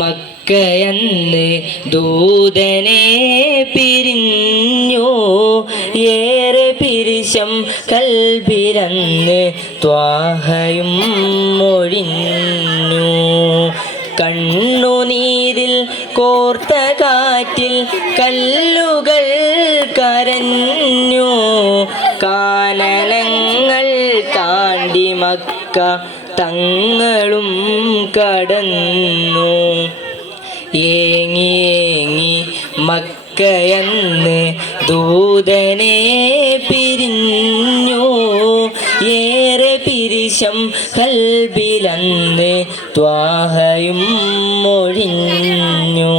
മക്കയന്ന് ദൂതനെ പിരിഞ്ഞു, ഏറെ പിരിശം കൽബിലന്ന് ത്വാഹയും മൊഴിഞ്ഞു. കണ്ണുനീരിൽ കോർത്ത കാറ്റിൽ കല്ലുകൾ കരഞ്ഞു, കാനനങ്ങൾ താണ്ടി മക്ക തങ്ങളും കടന്നു. ഏങ്ങി ഏങ്ങി മക്കയന്ന് ദൂതനെ പിരിഞ്ഞു, ഏറെ പിരിശം കൽബിലന്ന് ത്വാഹയും മൊഴിഞ്ഞു.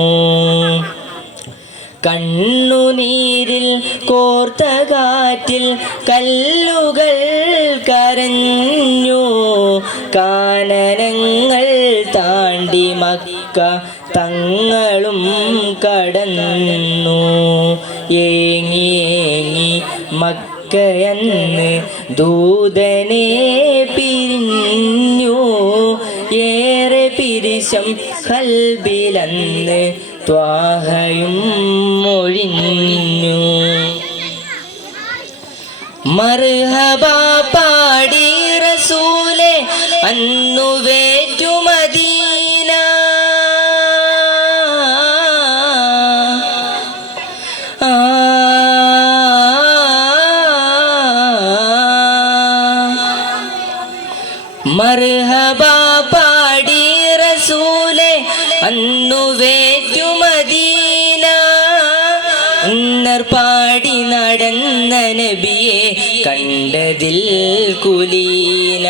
കണ്ണുനീരിൽ കോർത്ത കാറ്റിൽ കല്ലുകൾ കരഞ്ഞു, കാനനങ്ങൾ താണ്ടി മക്ക തങ്ങളും കടന്നു. ഏങ്ങി ഏങ്ങി മക്കയന്ന് ദൂതനെ പിരിഞ്ഞു, ഏറെ പിരിശം കൽബിലന്ന് ത്വാഹയും മൊഴിഞ്ഞു. മർഹബ പാടി റസൂലേ അന്നു വേറ്റു മദീന, മർഹബ പാടി റസൂലേ അന്നു വേറ്റു മദീന. ഉന്നർ പാടി നടന്ന നബിയെ കണ്ടതിൽ കുലീന,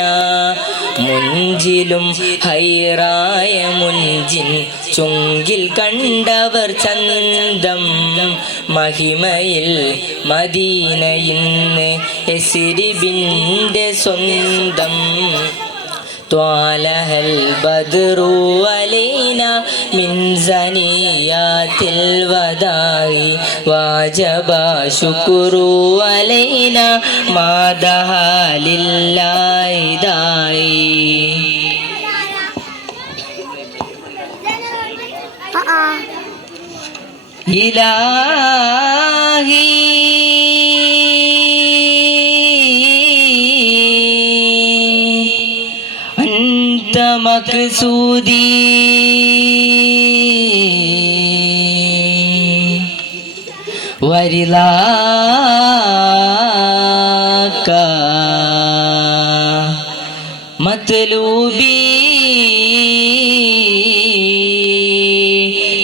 മുഞ്ചിലും ഹൈറായ മുഞ്ചിൻ ചുങ്കിൽ കണ്ടവർ ചന്തം. മഹിമയിൽ മദീന ഇന്ന് യസ്രിബിന്റെ സ്വന്തം. طالها البدر علينا من ثنيات الوداع, وجب شكر علينا ما دعا لله داعي. إلهي മഖ്സൂദി വരിലാക മത്ലൂബി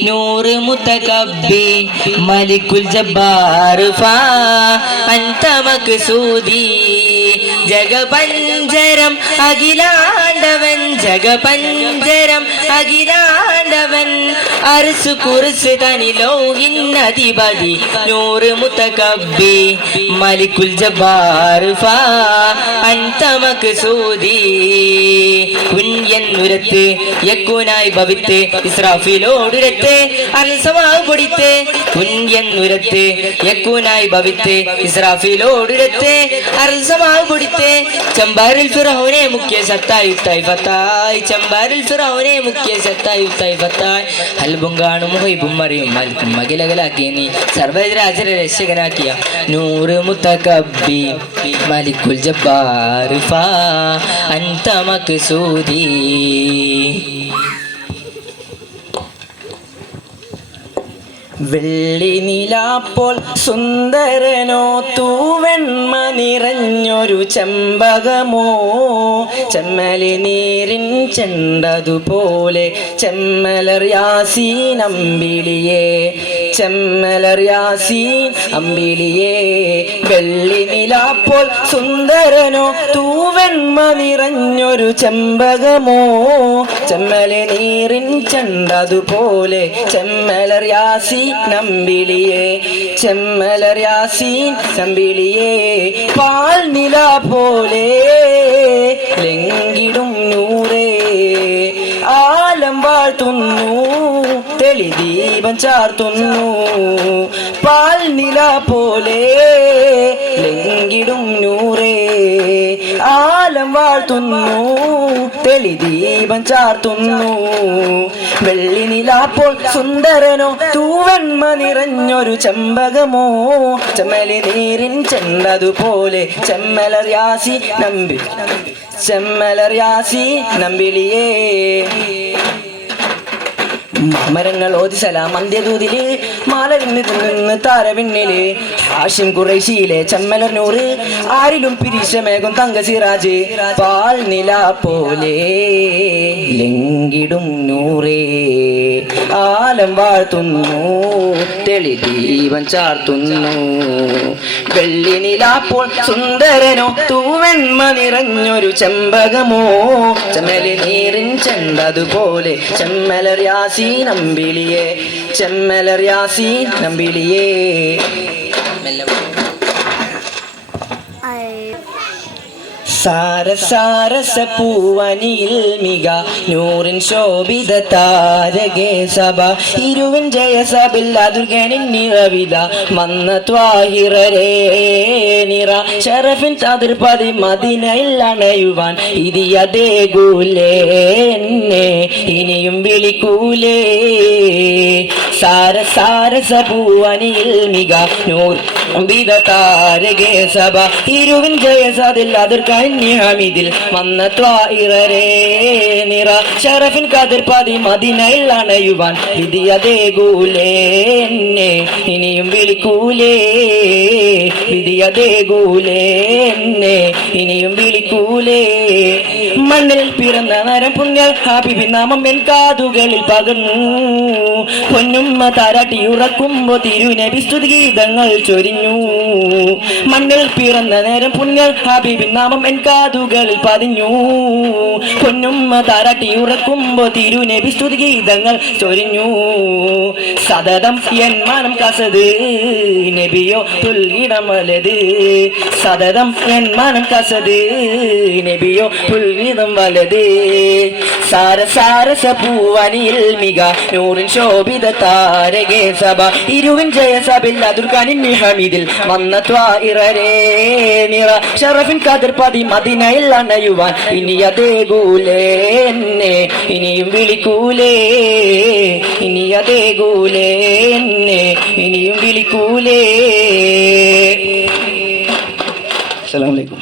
നൂറ് മുതകബ്ബി മലിക്കുൽ ജബ്ബാർ ഫാ അൻത മഖ്സൂദി. ജഗപഞ്ചരം അഖിലാണ്ടവൻ, ജഗപഞ്ചരം അഖിലാണ്ടവൻ, അർസ് കുർസ് തനിലോഹിന്നധിപതി നൂറ് മുതകബ്ബി മലിക്കുൽ ജബ്ബാർ ഫാ അൻത മഖ്സൂദി. കുഞ്ഞെന്നുരത്ത് യക്കൂനായി ഭവിത്ത് ഇസ്രാഫിലോടുരത്ത് അൽസമാവ് പൊടിത്ത്, കുഞ്ഞെന്നുരത്ത് യക്കൂനായി ഭവിത്ത് ഇസ്രാഫിലോടുരത്ത് അൽസമാവ് പൊടിത്ത്. ചമ്പാരിൽ ഫിറൗനെ മുഖ്യ സത്തായി ഫത്തായി, ചമ്പാരിൽ ഫിറൗനെ മുഖ്യ സത്തായി ഫത്തായി. ഹൽബും കാണും ഹൈബും അറിയും മൽക്കും മകിലകലാക്കിയ നീ സർവരാജര രക്ഷകനാക്കിയ നൂറ് മുതകബ്ബി മലിക്കുൽ ജബ്ബാർ ഫാ അൻത മഖ്സൂദി. വെള്ളി നിലാപ്പോൾ സുന്ദരനോ തൂവെണ്മ നിറഞ്ഞൊരു ചെമ്പകമോ, ചെമ്മലി നീരിൻ ചെണ്ടതുപോലെ ചെമ്മലർ യാസീൻ അമ്പിളിയേ, ചെമ്മലർ യാസീൻ അമ്പിളിയേ. വെള്ളി നിലാപ്പോൾ സുന്ദരനോ തൂവെണ്മ നിറഞ്ഞൊരു ചെമ്പകമോ, ചെമ്മലി നീരിൻ ചെണ്ടതുപോലെ ചെമ്മലർ യാസീൻ നമ്പിളിയേ, ചെമ്മലർ യാസീൻ നമ്പിളിയേ. പാൽ നില പോലെ ലംഘിടും നൂറേ, ആല ആലം വാഴ്ത്തുന്നു തെളിദീപം ചാർത്തുന്നു പാൽ നില പോലെ ലംഘിടും നൂറേ ആലം വാഴ്ത്തുന്നു തെളിദീപം ചാർത്തുന്നു വെള്ളി നിലാപ്പോൾ സുന്ദരനോ തൂവെണ്മ നിറഞ്ഞൊരു ചെമ്പകമോ ചെമ്മലി നീരിൻ ചെണ്ടതുപോലെ ചെമ്മലർയാസി നമ്പിളിയേ മരങ്ങൾ ഓതി സലാം അന്ത്യദൂതില് മാലവിന്ന് നിന്ന് താരവിണ്ണില് ഹാഷിം ഖുറൈശിയിലെ ചെമ്മലർ നൂറ് ആരിലും പിരിശമേകും തങ്ക സിറാജ് പാൽ നില പോലെ ലംഘിടും നൂറേ ആലം വാഴ്ത്തുന്നു തെളിദീപം ചാർത്തുന്നു വെള്ളി നിലാപ്പോൾ സുന്ദരനോ തൂവെണ്മ നിറഞ്ഞൊരു ചെമ്പകമോ ചെമ്മലി നീരിൻ ചെണ്ടതുപോലെ ചെമ്മലർ യാസി നമ്പിളിയേ ചെമ്മലർ യാസി നമ്പിളിയേ സാരസാരസ പൂവനിയിൽ മിക നൂറിൻ ശോഭിത താരകേ സഭ ഇരുവൻ ജയസബിൽ അതുർഗനിൻ നിറവിത മന്ന ത്വാഹിറരേ നിറ ഷറഫിൻ ചതുർപതി മദിനയിൽ അണയുവാൻ ഇതിയതേകൂലേ എന്നെ ഇനിയും വിളിക്കൂലേ സാരസാരസ പൂവനിയിൽ മിക നൂർ താരകേ സഭ ഇരുവിൻ ജയസതിൽ അതിർക്കന്യഹമിതിൽ വന്ന ത്വായിറരേ നിറ ഷറഫിൻ കതിർപതി മദിനയിൽ അണയുവാൻ വിധിയതേകൂലേ എന്നെ ഇനിയും വിളിക്കൂലേ വിധിയതേകൂലേ എന്നെ ഇനിയും വിളിക്കൂലേ മണ്ണിൽ പിറന്ന നരം പുണ്യൽ ഹാബിബി നാമം എൻ കാതുകളിൽ പകർന്നു പൊന്നുമ്മ താരാട്ടി ഉറക്കുമ്പോ തിരുനബി സ്തുതി ഗീതങ്ങൾ ചൊരിഞ്ഞു മണ്ണിൽ പിറന്ന നേരം പുണ്യൽ ഹാബിബിൻ നാമം എൻ കാതുകളിൽ പതിഞ്ഞു പൊന്നുമ്മ താരാട്ടി ഉറക്കുമ്പോ തിരുനബി സ്തുതി ഗീതങ്ങൾ ചൊരിഞ്ഞു സതതം എൻ മനം കസത് നബിയോ പുൽകിടമലത് സതതം എൻ മനം കസത് നബിയോ പുൽകിടം വലത് സാരസാരസ പൂവനിയിൽ മിക നൂറിൻ ശോഭിത താരകേ സഭ ഇരുവിൻ ജയസബിൽ അതുർഖാനിൻ ഹമീദിൽ വന്ന ത്വായിറരേ നിറ ഷറഫിൻ കതിർപതി മദിനയിൽ അണയുവാൻ ഇനിയതേകൂലേ എന്നെ ഇനിയും വിളിക്കൂലേ ഇനിയതേകൂലേ എന്നെ ഇനിയും വിളിക്കൂലേ. അസ്സലാമു അലൈക്കും.